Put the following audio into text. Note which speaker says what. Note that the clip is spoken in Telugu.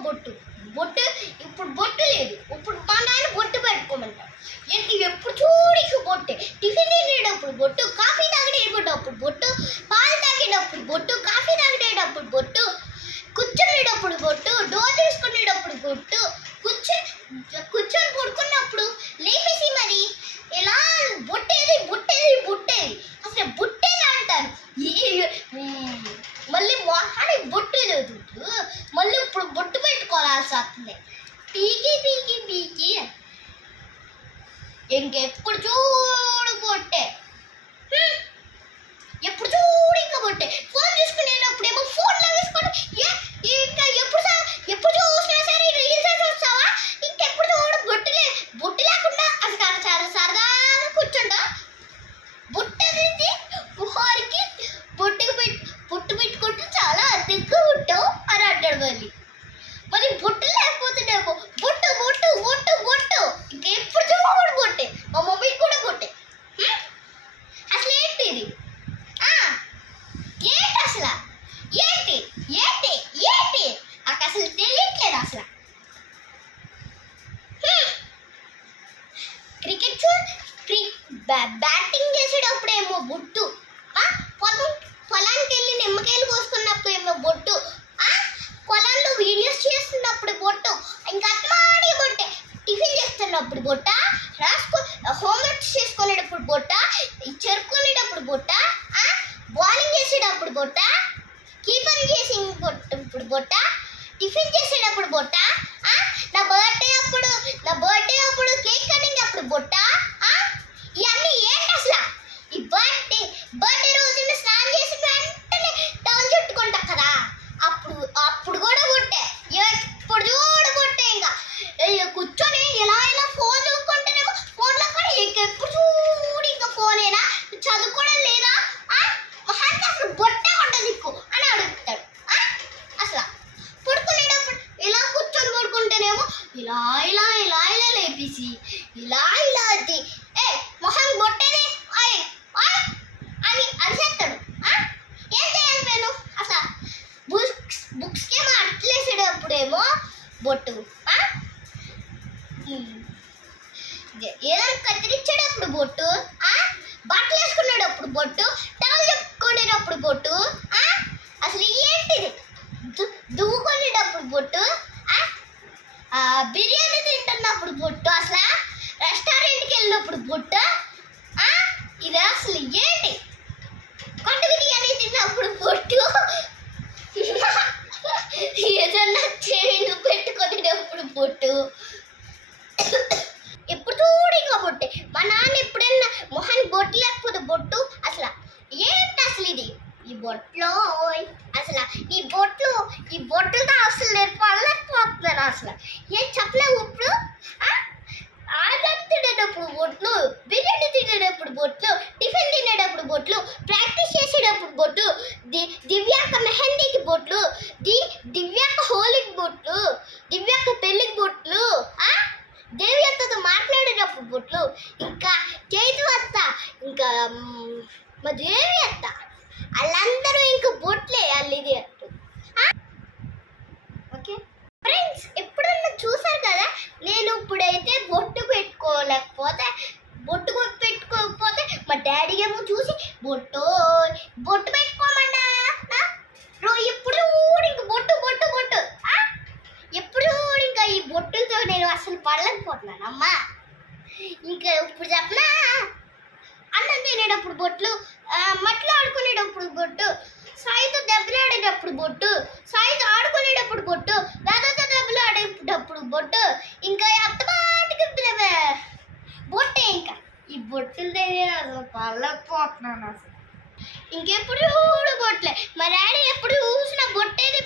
Speaker 1: బొట్టు. బొట్టు ఇప్పుడు బొట్టు లేదు. ఇప్పుడు మా నాన్న బొట్టు పెట్టుకోమంటారు ఏంటి ఎప్పుడు చూడికి బొట్టే. టిఫిన్ తినేటప్పుడు బొట్టు కాఫీ తాగేటప్పుడు బొట్టు పాలు తాగేటప్పుడు బొట్టు కాఫీ తాగేటప్పుడు బొట్టు కూర్చునేటప్పుడు బొట్టు డోర్ తీసుకునేటప్పుడు బొట్టు కూర్చో కూర్చొని పడుకున్నప్పుడు లేపేసి మరి ఎలా బొట్టేది బుట్టేది బుట్టేది. అసలు బుట్టేది అంటారు. ఈ- మళ్ళీ మొహానికి బొట్టు లేదు. మళ్ళీ ఇప్పుడు వస్తుంది పీకి పీకి పీకి ఇంకెప్పుడు చూడు బొట్టే హ్మ్. ఎప్పుడు చూడు ఇంకా బొట్టే ఫోన్ చూసుకునేటప్పుడు ఏమో ఫోన్ లాగేసుకోండి ఏ ఇంకా ఎప్పుడు సా- ఎప్పుడు చూసినా సరే రీల్స్ చూస్తావా ఇంకెప్పుడు చూడు బొట్టులే బొట్టు లేకుండా అసలు చాలా చాలా సరదాగా కూర్చుంటా బొట్టు అనేది బుహారికి బొట్టుకు పెట్టి బొట్టు పెట్టుకుంటే చాలా అద్దెగా ఉంటావు అని అంటాడు మళ్ళీ మరి బొట్టు లేకపోతేనేమో బొట్టు బొట్టు బొట్టు బొట్టు ఇంకెప్పుడు చూడు బొట్టే మా మమ్మీ కూడా బొట్టే హ్మ్? అసలు ఏంటి ఇది ఆ, ఏంటి అసలు ఏంటి ఏంటి ఏంటి నాకు అసలు తెలియట్లేదు అసలు హ్మ్. చూడు క్రి- బ్యాటింగ్ చేసేటప్పుడేమో బొట్టు. పొలం పొలానికి వెళ్ళి నిమ్మకాయలు కోసుకున్నప్పుడు ఏమో బొట్టు. పొలంలో పొలాల్లో వీడియోస్ చేస్తున్నప్పుడు బొట్టు. ఇంకా అత్మాడి బొట్టే. టిఫిన్ చేస్తున్నప్పుడు బొట్ట? రాసుకో హోంవర్క్ చేసుకునేటప్పుడు బొట్ట? చెరుకునేటప్పుడు బొట్ట? బౌలింగ్ చేసేటప్పుడు బొట్ట? కీపర్ చేసేటప్పుడు బొట్ట? టిఫిన్ చేసేటప్పుడు బొట్ట ఆ, నా బర్త్డే అప్పుడు నా బర్త్డే అప్పుడు కేక్ కటింగ్ అప్పుడు బొట్ట ఆ, ఇవన్నీ ఏంటి అసలు ఈ బర్త్డే బర్త్డే రోజున స్నానం చేసిన వెంటనే టవల్ చుట్టుకుంటా కదా అప్పుడు అప్పుడు కూడా బొట్టే ఎప్పుడు చూడు బొట్టే ఇంకా ఇక కూర్చొని ఇలా ఇలా ఫోన్ చూసుకుంటేనేమో ఫోన్లో కూడా ఇంకెప్పుడు చూడు ఇంకా ఫోనేనా చదువుకోవడం లేదా ఆ? మహానికి అసలు బొట్టే ఉండదు నీకు అని అడుగుతాడు ఆ? అసలు పడుకునేటప్పుడు ఇలా కూర్చొని పడుకుంటేనేమో ఇలా ఇలా ఇలా ఇలా లేపేసి ఇలా ఇలా అది ఏ మొహం బొట్టేది ఆయ్ ఆయ్ అని అరిచేస్తాడు ఆ? ఏం చేయాలి నేను అసలు బుక్స్ బుక్స్కేమో అట్లేసేటప్పుడేమో బొట్టు ఆ? ఏదైనా కత్తిరించేటప్పుడు బొట్టు ఆ? బట్టలు వేసుకునేటప్పుడు బొట్టు టవల్ చెప్పుకునేటప్పుడు బొట్టు ఆ? అసలు ఏంటిది దు- దువ్వుకునేటప్పుడు బొట్టు ఆ? ఆ, బిర్యానీ తింటున్నప్పుడు బొట్టు అసలు రెస్టారెంట్కి వెళ్ళినప్పుడు బుట్ట ఆ? ఇది అసలు ఏంటి? కొట్టు బిర్యానీ తిన్నప్పుడు బొట్టు. ఏదన్నా చేను పెట్టుకునేటప్పుడు బొట్టు. ఎప్పుడు చూడు ఇంకా బొట్టే? మా నాన్న ఎప్పుడైనా మొహాన్ని బొట్టు లేకపోతే బొట్టు? అసలు ఏంటి అసలు ఇది? ఈ బొట్లో అసలు ఈ బొట్లు ఈ బొట్టుతో అసలు నేను పడలేకపోతున్నాను అసలు. ఏం చెప్పలేవు ఇప్పుడు? ఆ? తినేటప్పుడు బొట్లు బిర్యానీ తినేటప్పుడు బొట్లు టిఫిన్ తినేటప్పుడు బొట్లు ప్రాక్టీస్ చేసేటప్పుడు బొట్లు ది దివ్యాక మెహందీకి బొట్లు ది దివ్యాక హోలీకి బొట్లు దివ్యాక పెళ్ళికి బొట్లు ఆ? అత్తతో మాట్లాడేటప్పుడు బొట్లు ఇంకా చేతి అత్త ఇంకా మా దేవి అత్త వాళ్ళందరూ ఇంకా బొట్లే వాళ్ళు ఇది మా డాడీ ఏమో చూసి బొట్టు బొట్టు పెట్టుకోమన్నా? ఎప్పుడు ఇంకా ఇంక బొట్టు బొట్టు బొట్టు? ఎప్పుడు ఇంకా ఈ బొట్టులతో నేను అసలు పడలేకపోతున్నాను అమ్మా. ఇంకా ఇప్పుడు చెప్పనా? అన్నం తినేటప్పుడు బొట్లు మట్లు మట్లో ఆడుకునేటప్పుడు బొట్టు సాయితో దెబ్బలాడేటప్పుడు బొట్టు సాయితో ఆడుకునేటప్పుడు బొట్టు దాదాతో దెబ్బలాడేటప్పుడు బొట్టు ఇంకా అత్తమాటికి బొట్టే ఇంకా ఈ బొట్టులు దగ్గర అసలు. ఇంకెప్పుడు చూడు బొట్లే. మా డాడీ ఎప్పుడు చూసినా బొట్టేది